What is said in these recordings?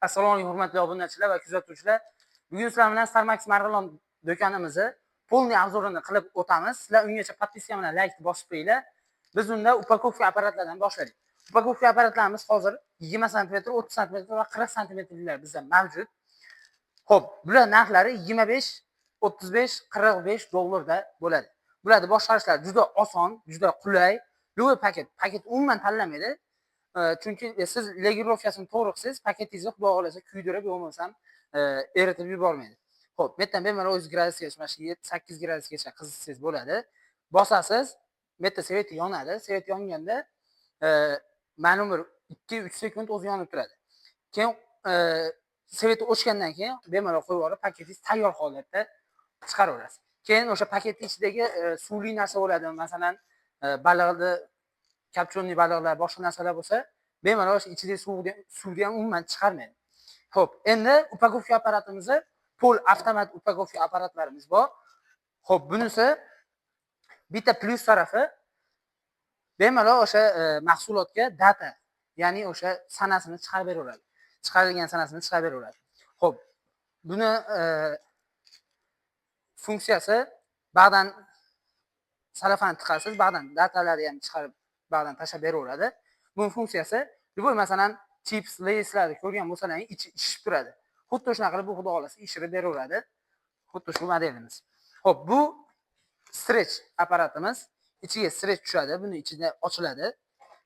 Assalomu alaykum hurmatli obunachilar va kuzatuvchilar. Bugun sizlar bilan Starmax Marg'ilon do'konimizni polniy obzorini qilib o'tamiz. Sizlar ungacha podpiska bilan like bosib qo'yinglar. Biz unda upakovka apparatlardan boshladik. Upakovka apparatlarimiz hozir 20 sm, 30 sm va 40 sm bizda mavjud. Xo'p, bular narxlari 25, 35, 45 dollarda bo'ladi. Bularni boshqarishlar juda oson, juda qulay. Любой paket umuman tanlamaydi. Chunki siz legirovkasini to'g'ri qilsangiz, paketingizni xudo xolasa kuydirib bo'lmasam eritib yubormaydi. Xo'p, bu yerdan bemalol 100 gradusgacha, mana shu 8 gradusgacha qizitsangiz bo'ladi. Bosasiz, bu yerda svet yonadi. Svet yonganda ma'lum bir 2-3 sekund o'zi yonib turadi. Keyin svet o'chgandan keyin bemalol qo'yib yuborib, paketingiz tayyor holatda chiqaraverasiz. Keyin o'sha paketning ichidagi suvli narsa bo'ladi, masalan, baliqni kapchonli baliqlar, boshqa narsalar bo'lsa, bemalol ichidagi suvni ham umuman chiqarmaydi. Xo'p, endi upakovka apparatimizni pol avtomat upakovka apparatlarimiz bor. Xo'p, bunisi bitta plyus tarafi bemalol o'sha mahsulotga data, ya'ni o'sha sanasini chiqarib beraveradi. Chiqarilgan sanasini chiqarib beraveradi. Xo'p, buni funksiyasi ba'dan salafan tiqasiz, ba'dan datalarni ham chiqarib ba'dan tashlab beraveradi. Buning funksiyasi, любой masalan chips, leyslarni ko'rgan bo'lsalaring, ichi ishib turadi. Xuddi shunaqa qilib bu xudo xolasa ishirib beraveradi. Xuddi shu modelimiz. Xo'p, bu stretch apparatimiz. Ichiga stretch tushadi, buni ichida ochiladi.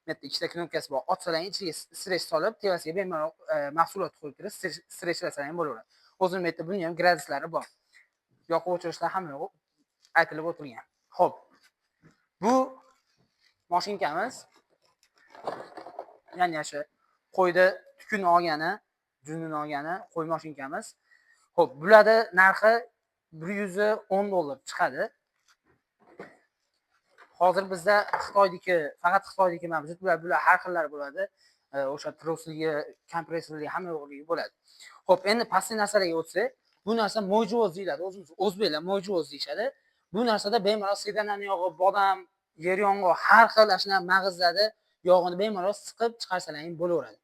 Bu yerda ikkita knopkasi bor. Ochsalaring ichiga stretch solib, tevasiga bemalol mahsulot qo'yib turib, stretchlasaring bo'laveradi. O'zim bu yerda buni ham graduslari bor. Yoqib o'chirishlar hamma aytilib o'tilgan. Xo'p. Bu mashinkamiz. Ya'ni o'sha qo'yda tukuni olgani, junini olgani qo'y mashinkamiz. Xo'p, bularda narxi 110 dollar chiqadi. Hozir bizda Xitoydagi, faqat Xitoydagi mavjud. Bular har xillari bo'ladi. O'sha trosligi, kompressorli hamma yo'qligi bo'ladi. Xo'p, endi pastki narsalarga o'tsak, bu narsa mo'jivoz deyiladi. O'zimiz o'zbeklar mo'jivoz deyshadi. Bu narsada bemalol sedanani yog'i, bodam, yer yong'oq, har xil ashuna mag'izlarda yog'ini bemalol siqib chiqarsalaring bo'laveradi.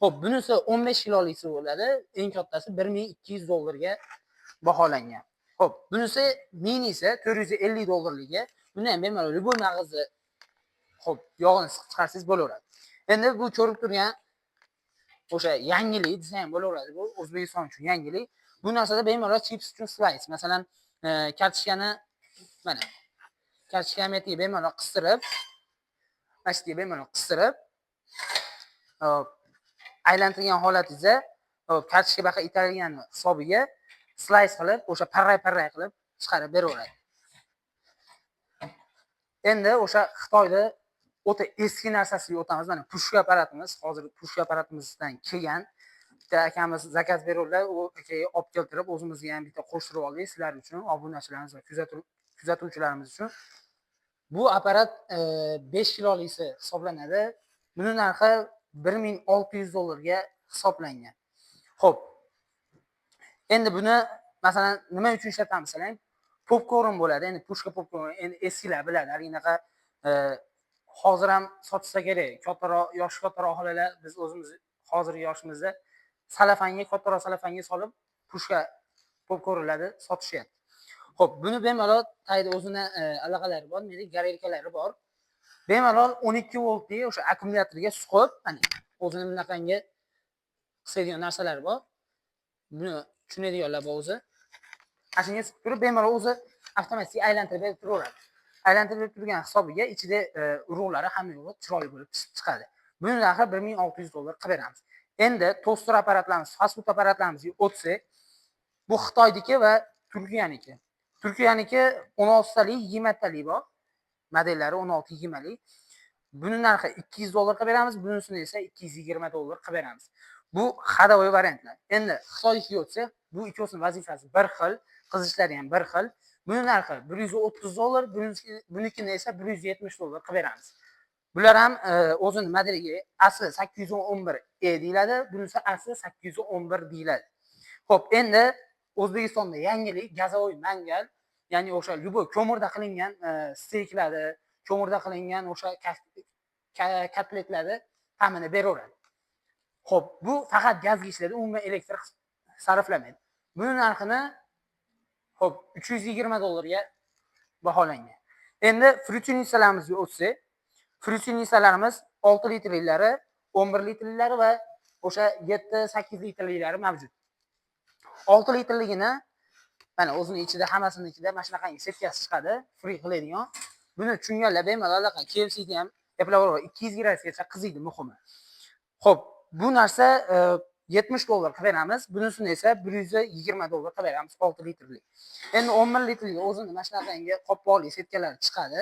Xo'p, bunisi 15 kilolisi bo'ladi. Eng kattasi 1200 dollarga baholangan. Xo'p, bunisi minisi 450 dollarligi. Buni ham bemalol любой mag'izni xo'p, yog'ini siqib chiqarsangiz bo'laveradi. Endi bu ko'rib turgan o'sha yangilik desa ham bo'laveradi. Bu O'zbekiston uchun yangilik. Bu narsada bemalol chips uchun slice, masalan, kartoshkani mana kartoshkametiga bemalol qistirib, mashtiga bemalol qistirib, aylantirgan holatingizda kartoshka baqa italgan hisobiga slice qilib, o'sha parray qilib chiqarib beraveradi. Endi o'sha Xitoyda o'ta eski narsasiga o'tamiz. Mana pushka apparatimiz, hozir pushka apparatimizdan kelgan. Bitta akamiz zakaz beruvdilar, u akaga olib keltirib, o'zimizga ham bitta qo'shtirib oldik sizlar uchun, obunachilarimiz va kuzatuvchilarimiz uchun. Bu apparat 5 kilolisi hisoblanadi. Buni narxi 1600 dollarga hisoblangan. Xo'p. Endi buni masalan nima uchun ishlatamiz desak, popkorn bo'ladi. Endi pushka popkorn, endi eskilar biladi. Halinaqa hozir ham sotsa kerak. Kattaroq, yoshi kattaroq aholilar, biz o'zimiz hozirgi yoshimizda kattaroq salafanga solib pushka popkornlarni sotishyapti. Xo'p, buni bemalol tayda o'zini allaqalari bor, nima deydi, garelkalari bor. Bemalol 12 voltli o'sha akkumulyatorga suqib, mana o'zini bunaqangi qisadigan narsalari bor. Buni tushunadiganlar bor o'zi. Ashunga suqib turib, bemalol o'zi avtomatik aylantirib turaveradi. Aylantirib turgan hisobiga ichida urug'lari hamma yo'li chiroyli bo'lib chiqadi. Buning narxi 1600 dollar qilib beramiz. Endi toster apparatlarimiz, fast food apparatlarimizga o'tsak, bu Xitoydagi va Turkiyaniki. Turkiyaniki 16 talik, 20 talik bor. Modellari 16-20 lik. Buning narxi 200 dollar qilib beramiz, bunisini esa 220 dollar qilib beramiz. Bu xadovoy variantlar. Endi Xitoyga o'tsak, bu ikkosining vazifasi bir xil, qizishlari ham bir xil. Buning narxi 130 dollar, bunikini esa 170 dollar qilib beramiz. Bular ham o'zining modeliga asli 811E deyiladi, bunisi asli 811 deyiladi. Xo'p, endi O'zbekistonda yangilik gazovoy mangal, ya'ni o'sha любой ko'mirda qilingan steyklarni, ko'mirda qilingan o'sha kotletlarni ta'mini beraveradi. Xo'p, bu faqat gazga ishlaydi, umuman elektr sarflamaydi. Buni narxini xo'p, $320 ga baholangan. Endi frutinitsalarımizga o'tsak, frutinitsalarimiz 6 litrliklari, 11 litrliklari va o'sha 7-8 litrliklari mavjud. 6 litrligini mana o'zini ichida hammasini ichida mana shunaqangi setkasi chiqadi, free qiladigan. Buni tushunganlar bemalol KFC'da ham eplab oladi. 200 gradusgacha qiziydi muhimi. Xo'p, bu narsa $70 qilib beramiz. Bunisini esa $120 qilib beramiz 6 litrlik. Endi 11 litrlik o'zini mana shunaqangi qopqoqli setkalar chiqadi.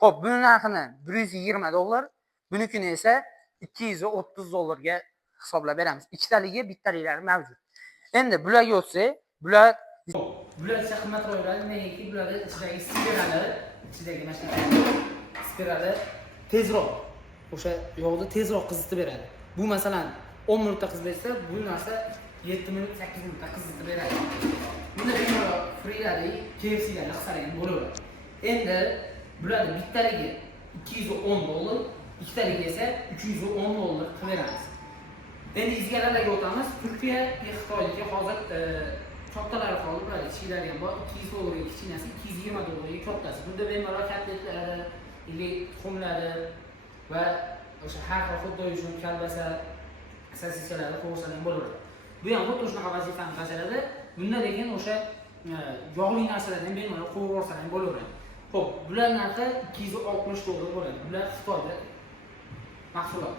Xo'p, buni narxini $120, bunikini esa $230 ga hisoblab beramiz. Ikkitaligi, bittaliklari mavjud. Endi bularga o'tsak, bular esa qimmatroqlar, negaki bularning ichidagi ichidagi mana shunday spirali tezroq o'sha yog'ni tezroq qizitib beradi. Bu masalan 10 minutda qizib bersa, bu narsa 7 minut, 8 minutda qizitib beradi. Bunda bemalol freelari, KFC'larni hisoblagan bo'laveradi. Endi bularning bittaligi $210, ikkitaligi esa $310 qilib beramiz. Endi izgalarga o'tamiz. Turkiya Xitoyga hozir kattalari qoldi, bular kichiklar ham bor. $200 ga kichkinasi, $220 ga kattasi. Bunda bemalol kotletlari, tuxumlari va o'sha har xil xuddi uchun kalbasa, sosisalari qo'shilgan bo'laveradi. Bu ham xuddi shunaqa vazifani bajaradi. Bunda lekin o'sha yog'li narsalardan bemalol qo'yib yuborsa ham bo'laveradi. Xo'p, bular narxi $260 bo'ladi. Bular Xitoyda mahsulot.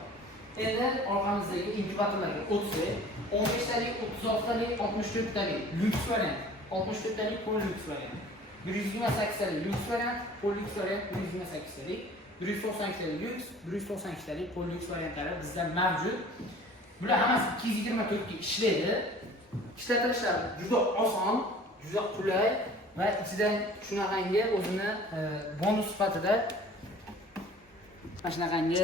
Endi orqamizdagi inkubatorlarga o'tsak, 15talik, 36talik, 64talik lyuks variant, 64talik Polux variant, 128talik lyuks variant, Polux variant 128talik, 192talik lyuks, 192talik Polux variantlari bizda mavjud. Bular hammasi 224 ga ishlaydi. Ishlatilishlari juda oson, juda qulay va ichidan shunaqangi o'zini bonus sifatida mana shunaqangi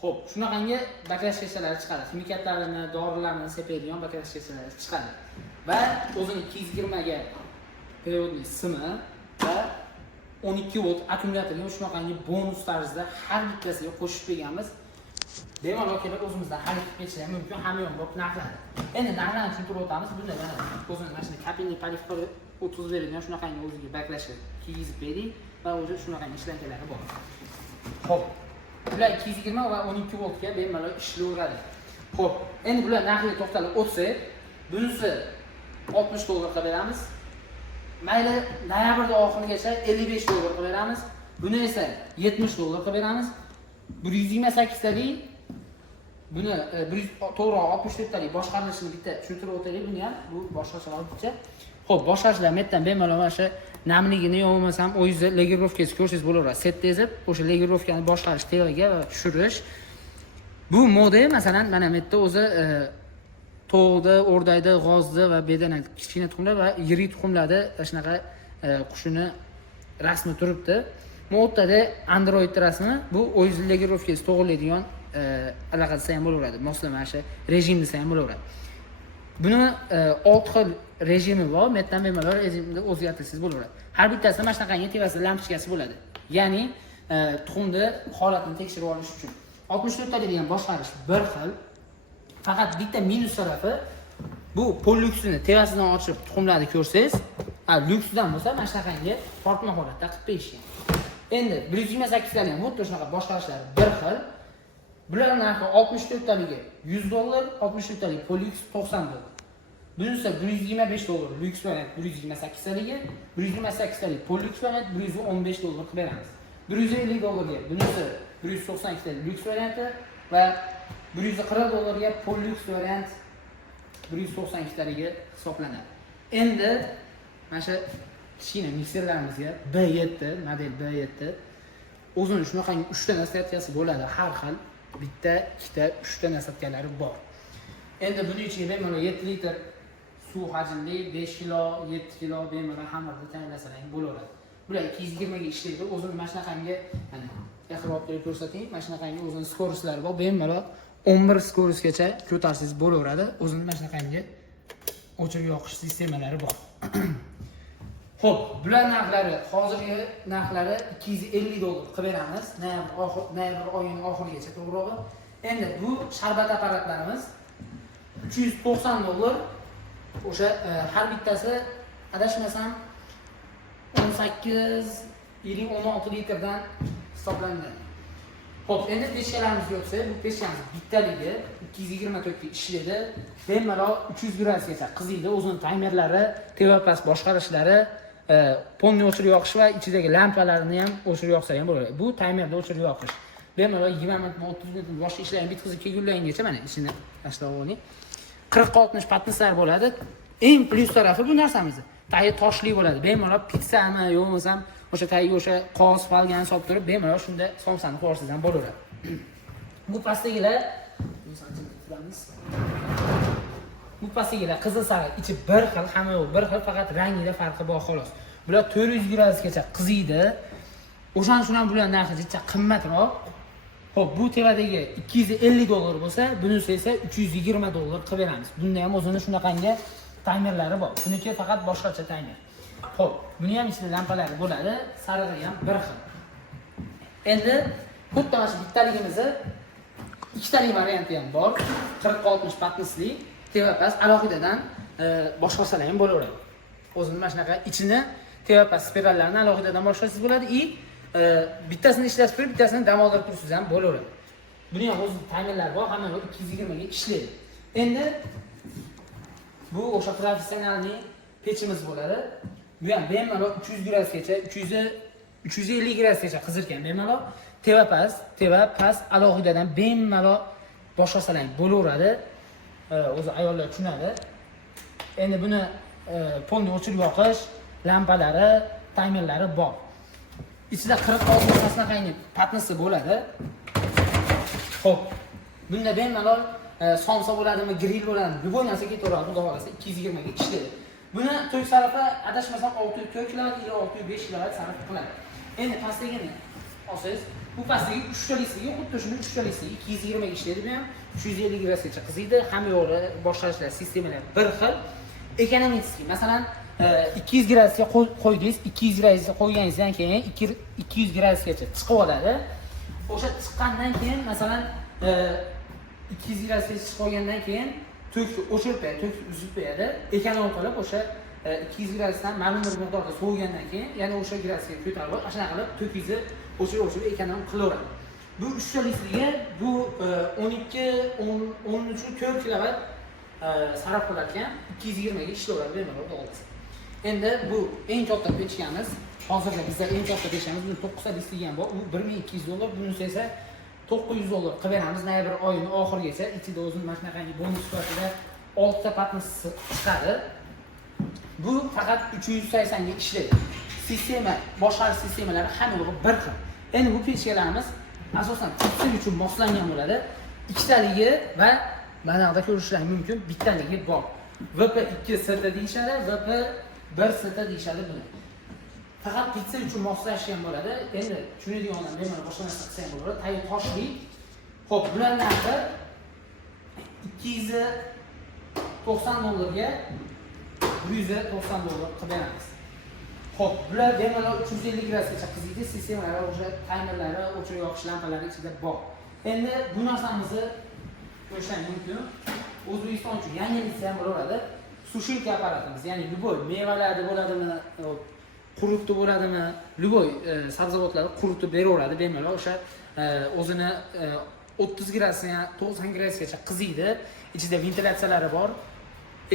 xo'p, shunaqangi baklashkachalar chiqadi. Ximikatlarni, dorilarni sepadigan baklashkachalar chiqadi. Va o'zini 220 ga periodli simi va 12 volt akkumulyatorni shunaqangi bonus tarzda har bittasiga qo'shib berganmiz. Bemalol kelib o'zimizdan xarid qilib ketish ham mumkin, hamma yoq bo'lib narxladi. Endi narxlarni tushuntirib o'tamiz. Bunda mana o'zini mana shunday kapilli polifkor 30 verilgan shunaqangi o'ziga baklashga kiygizib bering va o'zi shunaqangi ishlankalari bor. Xo'p, bular 220 va 12 voltga bemalol ishlayveradi. Xo'p, endi bular narxiga to'xtalib o'tsak, bunisi $60 qilib beramiz. Mayli noyabrda oxirigacha $55 qilib beramiz. Buni esa $70 qilib beramiz. 128 talik, buni to'g'ri 64 talik boshqarilishini bitta tushuntirib o'taylik buni ham. Bu boshqacha olibcha. Xo'p, boshqachalar metdan bemalol o'sha namligini yo'qmasam o'zingiz legirovkasi ko'rsangiz bo'laveradi. Set tezib, o'sha legirovkani boshqarish teliga va tushirish. Bu model masalan mana bu yerda o'zi to'g'da, o'rdayda, g'ozda va bedana kichkina tuxumlar va yirik tuxumlarda shunaqa qushini rasmi turibdi. Bu o'rtada Android rasmi, bu o'zingiz legirovkasi to'g'rilaydigan aloqa desa ham bo'laveradi. Moslama shu rejim desa ham bo'laveradi. Buni 6 xil rejimi bor, metdan bemalol rejimni o'zgartirsangiz bo'laveradi. Har bittasida mana shunaqangi tevasida lampochkasi bo'ladi. Ya'ni tuxumni holatini tekshirib olish uchun. 64 talikdan boshqarish bir xil. Faqat bitta minus tarafi bu Polux'ni tevasidan ochib tuxumlarni ko'rsangiz, lyuksdan bo'lsa mana shunaqangi tortma holatda qilib berishgan. Endi 128 talik ham xuddi shunaqa boshqarishlari bir xil. Bular narxi 64 taligi $100, 64 talik Polux $90. Bunisi $125 lyuks variant 128 taligi, 128 talik Polux variant $115 qilib beramiz. $150 ga bunisi 192 talik lyuks varianti va $140 ga Polux variant 192 taliga hisoblanadi. Endi mana shu kichkina mikserlarimizga B7 model B7 o'zini shunaqangi 3 ta nasatkasi bo'ladi, har xil bitta, ikkita, 3 ta nasatkalari bor. Endi buning ichiga bemalol 7 litr suv hajmli 5 kilo, 7 kilo bemalol xamirni tayyorlasangiz bo'laveradi. Bular 220 ga ishlaydi. O'zini mana shunaqangi mana e'tiroflarni ko'rsating. Mana shunaqangi o'zini skoroslari bor. Bemalol 11 skorosgacha ko'tarsangiz bo'laveradi. O'zini mana shunaqangi o'chirib yoqish sistemalari bor. Xo'p, bular narxlari, hozirgi narxlari $250 qilib beramiz. Noyabr oyining oxirigacha to'g'rirog'i. Endi bu sharbat apparatlarimiz $390. O'sha har bittasi adashmasam 16 litrdan hisoblanadi. Xo'p, endi pechkalarimizga o'tsak, bu pechkamiz bittaligi 224 ga ishlaydi. Bemalol 300 gradusgacha qiziydi. O'zining taymerlari, teva-past boshqarishlari, ponni o'chirib yoqish va ichidagi lampalarini ham o'chirib yoqsa ham bo'ladi. Bu taymerda o'chirib yoqish. Bemalol 20 minutmi, 30 minutmi boshqa ishlarni bitkazib kelgunlarigacha mana ichini tashlab oling. 40-60 patnislar bo'ladi. Eng plyus tarafi bu narsamiz. Tayi toshli bo'ladi. Bemalol pizzami yo'q bo'lsam, o'sha tayiga o'sha qog'oz falgani solib turib, bemalol shunda somsani qo'yarsiz ham bo'laveradi. Bu pastdagilar qizil sariq, ichi bir xil, hamma yo'q bir xil, faqat rangida farqi bor xolos. Bular 400 gradusgacha qiziydi. O'shan bular narxi juda qimmatroq. Xo'p, bu tevadagi $250 bo'lsa, bunisi esa $320 qilib beramiz. Bunda ham o'zini shunaqangi taymerlari bor. Buniki faqat boshqacha taymer. Xo'p, buni ham ichida lampalari bo'ladi, sarig'i ham bir xil. Endi xuddi mana shu bittaligimizni ikkitalik varianti ham bor. 40-60 patnisli, teva-past alohidadan boshqasalar ham bo'laveradi. O'zini mana shunaqa ichini teva-past spirallarni alohidadan boshqasiz bo'ladi. Bittasini ishlatib turib, bittasini dam oldirib tursiz ham bo'laveradi. Buni ham o'z taymerlari bor, hamma 220 ga ishlaydi. Endi bu o'sha professionalni pechimiz bo'ladi. Bu ham bemalol 300 gradusgacha, 350 gradusgacha qizirgan bemalol. Teva-past alohidadan bemalol boshqasalar bo'laveradi. O'zi ayollar tushunadi. Endi buni ponni o'chirib yoqish, lampalari, taymerlari bor. Ichida 46 tasnaqangi patnisi bo'ladi. Xo'p, bunda bemalol somsa bo'ladimi, grill bo'ladimi, bu narsa ketaveradi, xudo xolasa 220 ga ishlaydi. Buni to'y sarafi adashmasam 604 kW yoki 605 kW sarf qiladi. Endi pastdagini olsangiz, bu pastdagi 3 talisligi, xuddi shuni 3 talisligi 220 ga ishlaydi, bu ham 350 gradusgacha qiziydi. Hamma yo'li boshqarishlar sistemalar bir xil. Ekonomik, masalan, 200 gradusga qo'ydingiz, 200 gradusga qo'yganingizdan keyin 200 gradusgacha chiqib oladi. O'sha chiqqandan keyin, masalan, 200 gradusga chiqib qolgandan keyin to'kni o'chirib qo'yadi, to'kni uzib qo'yadi. Ekonom qilib o'sha 200 gradusdan ma'lum bir miqdorda sovigandan keyin yana o'sha gradusga ko'tarib, ashuna qilib to'kingizni o'chirib ekonom qilaveradi. Bu 3 talisligi, bu 13-4 kW sarf qilar ekan, 220 ga ishlayveradi bemalol to'g'risi. Endi bu eng katta pechkamiz. Hozirda bizda eng katta pechkamiz, buni 9 talisligi ham bor. U $1200, bunisi esa $900 qilib beramiz noyabr oyining oxirigacha. Ichida o'zini mana shunaqangi bonus sifatida 6 ta patnisi chiqadi. Bu faqat 380 ga ishlaydi. Sistema, boshqarish sistemalari hammalari bir xil. Endi bu pechkalarimiz asosan pitsil uchun moslangan bo'ladi. Ikkitaligi va mana yerda ko'rishingiz mumkin, bittaligi bor. VP2 sirta deyishadi, VP1 sirta deyishadi buni. Faqat pitsil uchun moslashgan bo'ladi. Endi tushunadigan odam bemalol boshqa narsa qilsa ham bo'ladi. Tayi toshli. Xo'p, bular narxi $290 ga $190 qilib beramiz. Xo'p, bular bemalol 350 gradusgacha qiziydi. Sistemalari, o'sha taymerlari, o'chirib yoqish lampalari ichida bor. Endi bu narsamizni ko'rishingiz mumkin. O'zbekiston uchun yangilisi ham bo'laveradi. Sushilka apparatimiz, ya'ni любой mevalarni bo'ladimi, quritib bo'ladimi, любой sabzavotlarni quritib beraveradi bemalol. O'sha o'zini 30 gradusdan 90 gradusgacha qiziydi. Ichida ventilyatsiyalari bor.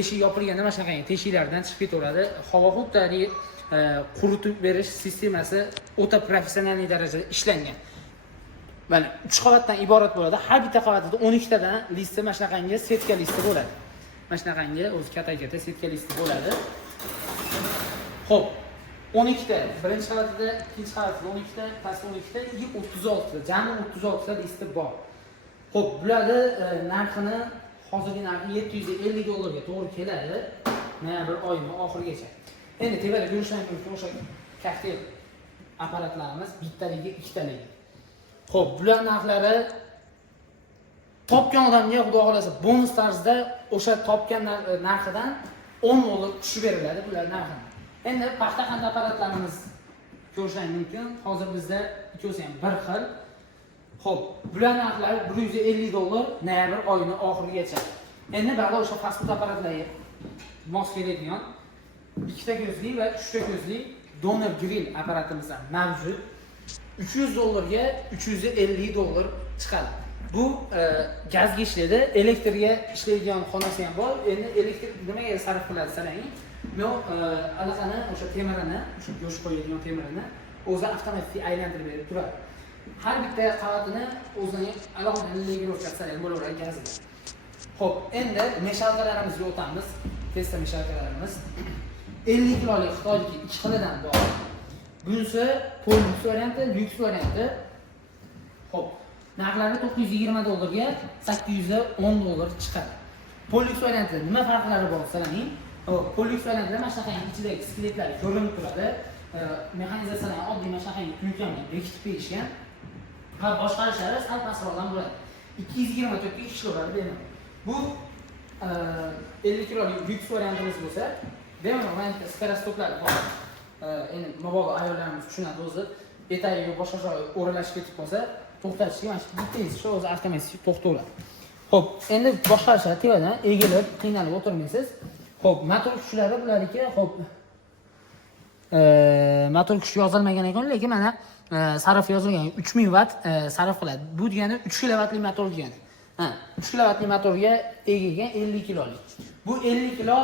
Eshik yopilganda mana shunaqangi teshiklardan chiqib ketaveradi. Havo xuddi quritib berish sistemasi o'ta professional darajada ishlangan. Mana 3 qavatdan iborat bo'ladi. Har bitta qavatida 12 tadan listi mana shunaqangi setka listi bo'ladi. Mana shunaqangi o'zi katta setka listi bo'ladi. Xo'p, 12 ta, birinchi qavatida, ikkinchi qavatida 12 ta, pastda 12 ta, 36 ta, jami 36 ta listi bor. Xo'p, bularni narxini hozirgi narxi $750 ga to'g'ri keladi. Noyabr oyining oxirigacha. Endi tevada ko'rishingiz mumkin o'sha kokteyl apparatlarimiz bittaligi, ikkitaligi. Xo'p, bular narxlari topgan odamga xudo xolasa bonus tarzda o'sha topgan narxidan $10 tushib beriladi bular narxini. Endi paxta qand apparatlarimiz ko'rishingiz mumkin. Hozir bizda ikkosi ham bir xil. Xo'p, bular narxlari $150 noyabr oyining oxirigacha. Endi ba'zi o'sha fast food apparatlarga mos keladigan ikkita ko'zli va uchta ko'zli Donor Grill apparatimiz ham mavjud. $300 ga $350 chiqadi. Bu gazga ishlaydi, elektrga ishlaydigan xonasi ham bor. Endi elektr nimaga sarf qiladi salang? Men allaqani o'sha temirini, o'sha go'sht qo'yadigan temirini o'zi avtomatik aylantirib berib turadi. Har bitta qavatini o'zining alohida regirovkasi bo'laveradi gazga. Xo'p, endi meshalkalarimizga o'tamiz. Testa meshalkalarimiz 50 kilolik Xitoyniki ikki xilidan bor. Bunisi Polux varianti, Lux varianti. Xo'p, narxlari $920 ga $810 chiqadi. Polux varianti nima farqlari bor sizlarning? Polux variantida mana shunaqangi ichidagi skeletlar ko'rinib turadi. Mexanizatsiyadan oddiy mana shunaqangi tuynuklarni bekitib berishgan. Va boshqarishlari sal pastroqdan bo'ladi. 224 ga ishlovlar bemalol. Bu 50 kilolik Lux variantimiz bo'lsa, bemalol mana skarastoplar bor. Endi mabodo ayollarimiz tushunadi o'zi, etagiga boshqa joyga o'ralashib ketib qolsa, to'xtatishga mana shu bittangiz shu o'zi avtomatik to'xtayveradi. Xo'p, endi boshqarishlari tevadan egilib, qiynalib o'tirmaysiz. Xo'p, motor kuchlari bularniki, xo'p. Motor kuchi yozilmagan ekan, lekin mana sarf yozilgan 3000 watt sarf qiladi. Bu degani 3 kilovatli motor degani. 3 kilovatli motorga egigan 50 kilolik. Bu 50 kilo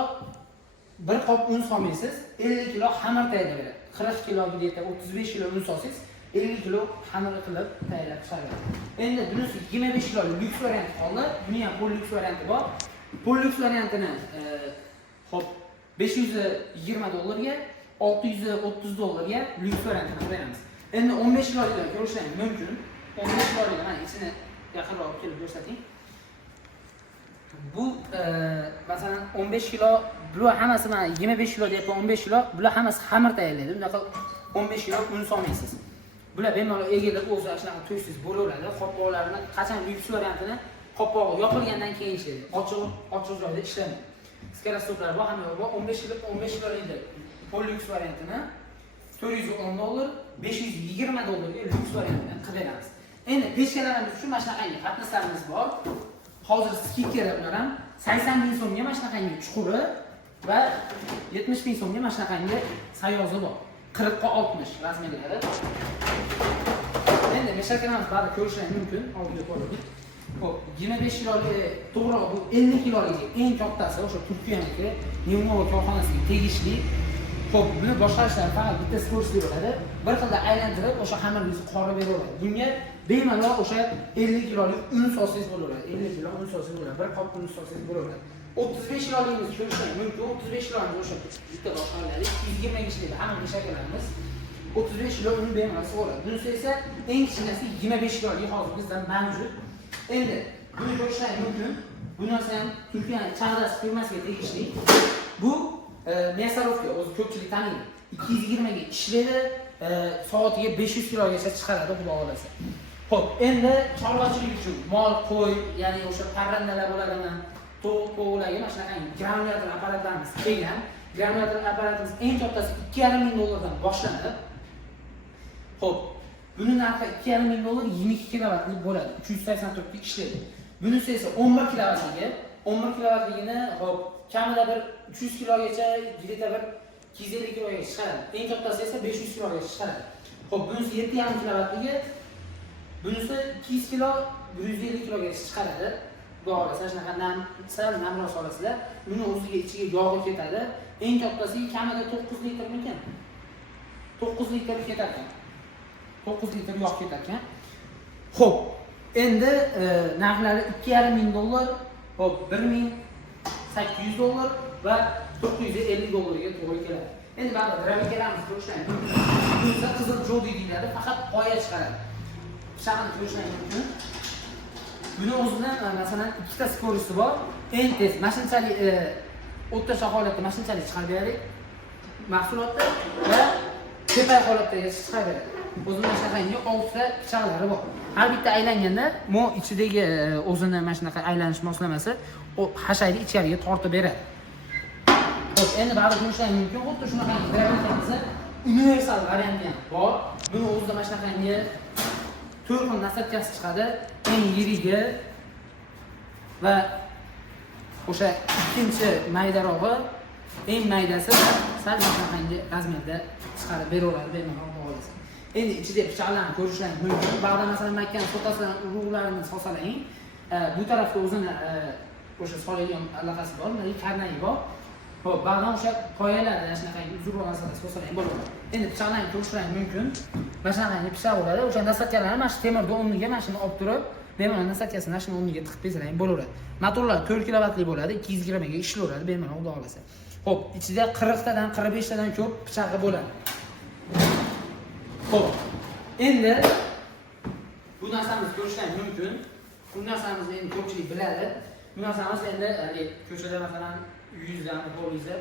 bir qop un solmaysiz, 50 kilo xamir tayyorlaydi. 40 kilo deydi, 35 kilo un solsangiz, 50 kilo xamir qilib tayyorlab chiqaradi. Endi bunisi 25 kilolik Lux varianti qoldi. Buni ham Polux varianti bor. Polux variantini xo'p $520 ga $630 ga Lux variantini beramiz. Endi 15 kilolikdan ko'rishingiz mumkin. 15 kilolik mana ichini yaqinroq kelib ko'rsating. Bu masalan 15 kilo, bular hammasi mana 25 kilo deyapman, 15 kilo, bular hammasi xamir tayyorlaydi. Bunaqa 15 kilo un solmaysiz. Bular bemalol egilib o'zi shunaqa to'ysiz bo'laveradi. Qopqoqlarini qachon Lux variantini qopqog'i yopilgandan keyin ishlaydi. Ochiq joyda ishlamaydi. Skarastoplar bor, hamma bor. 15 kilolikda Polux variantini $410, $520 ga Lux variantini qilib beramiz. Endi pechkalarimiz uchun mana shunaqangi qatnashlarimiz bor. Hozir skikkerlar bilan ham 80 ming so'mga mana shunaqangi chuquri va 70 ming so'mga mana shunaqangi sayozi bor. 40 ga 60 razmerlari. Endi meshalkalarimiz bari ko'rishingiz mumkin. Oldiga qo'ydik. Xo'p, 25 kilolik, to'g'ri bu 50 kilolik eng kattasi o'sha Turkiyaniki, Neumova korxonasiga tegishli. Xo'p, buni boshqarishlari faqat bitta skorsli bo'ladi. Bir xilda aylantirib o'sha xamirni qorib beraveradi. Bunga bemalol o'sha 50 kilolik un solsangiz bo'laveradi. 50 kilo un solsangiz bo'ladi. Bir qop un solsangiz bo'laveradi. 35 kiloligimiz ko'rishingiz mumkin. 35 kiloni o'sha bitta boshqariladi. 220 ga ishlaydi hamma meshalarimiz. 35 kilo un bemalol bo'ladi. Bunisi esa eng kichkinasi 25 kilolik hozir bizda mavjud. Endi buni ko'rishingiz mumkin. Bu narsa ham Turkiyaning Chag'das firmasiga tegishli. Bu Mesarovka o'zi ko'pchilik taniydi. 220 ga ishlaydi, soatiga 500 kilogacha chiqaradi, xudo xolasa. Xo'p, endi chorvachilik uchun mol, qo'y, ya'ni o'sha parrandalar bo'ladimi, to'g'larga mana shunaqangi granulyator apparatlarimiz kelgan. Granulyator apparatimiz eng kattasi $2,5 dan boshlanadi. Xo'p, buni narxi $2,5 22 kilovatlik bo'ladi. 384 ga ishlaydi. Bunisi esa 11 kilovatliga, 11 kilovatligini xo'p, kamida bir 300 kilogacha, gideta bir 250 kilogacha chiqaradi. Eng kattasi esa 500 kilogacha chiqaradi. Xo'p, bunisi 7,5 kilovatligi, bunisi 200 kilo, 150 kilogacha chiqaradi. Xudo shunaqa sal namroq solasizlar. Buni o'ziga ichiga yog'i ketadi. Eng kattasi kamida 9 litrmikan? 9 litr ketadi. 9 litr yog' ketar ekan. Xo'p, endi narxlari $2,5, xo'p, $1,800 va $950 ga to'g'ri keladi. Endi mana dramikalarimiz ko'rishingiz mumkin. Bunisi qizil jodi deyiladi, faqat qoya chiqaradi. Shaqani ko'rishingiz mumkin. Buni o'zidan masalan ikkita skorisi bor. Eng tez mashinchalik o'rtacha holatda mashinchalik chiqarib beradi mahsulotni va tepay holatda chiqarib beradi. O'zining shaqangi 6 ta pichoqlari bor. Har bitta aylanganda mo ichidagi o'zini mana shunaqa aylanish moslamasi o hashayni ichkariga tortib beradi. Xo'p, endi baribir ko'rishingiz mumkin. Xuddi shunaqa grafikamizni universal varianti ham bor. Buni o'zida mana shunaqangi 4 xil nasatkasi chiqadi. Eng yirigi va o'sha ikkinchi maydarog'i, eng maydasi sal shunaqangi razmerda chiqarib beraveradi bemalol xohlasa. Endi ichida pichoqlarni ko'rishingiz mumkin. Ba'zan masalan makkan fotosidan urug'larini solsalang, bu tarafda o'zini o'sha soladigan allaqasi bor, mana karnayi bor. Xo'p, ba'zan o'sha qoyalarda shunaqangi uzunroq narsalar solsalang bo'ladi. Endi pichoqlarni ko'rishingiz mumkin. Mana shunaqangi pichoq bo'ladi. O'sha nasatkalarni mana shu temirni o'rniga mana shuni olib turib, bemalol nasatkasini mana shuni o'rniga tiqib bersangiz bo'laveradi. Motorlar 4 kilovatli bo'ladi, 220 ga ishlayveradi bemalol xudo xolasa. Xo'p, ichida 40 tadan 45 tadan ko'p pichog'i bo'ladi. Xo'p, endi bu narsamizni ko'rishingiz mumkin. Bu narsamizni endi ko'pchilik biladi. Bu narsamiz endi ko'chada masalan 100 dan bo'lsa,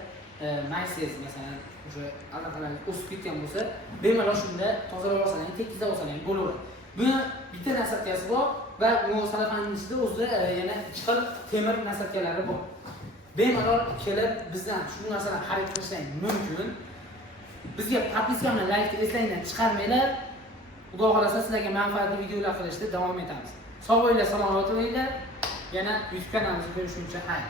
Mercedes masalan o'sha allaqanday o'sib ketgan bo'lsa, bemalol shunda tozalab olsangiz, tekizlab olsangiz bo'laveradi. Buni bitta nasatkasi bor va bu salafanning ichida o'zida yana 2 xil temir nasatkalari bor. Bemalol kelib bizdan shu narsalarni xarid qilishingiz mumkin. Bizga podpiska bilan like eslangdan chiqarmanglar. Xudo xolasa sizlarga manfaatli videolar qilishda davom etamiz. Sog' bo'linglar, salomat bo'linglar. Yana YouTube kanalimizni ko'rishguncha xayr.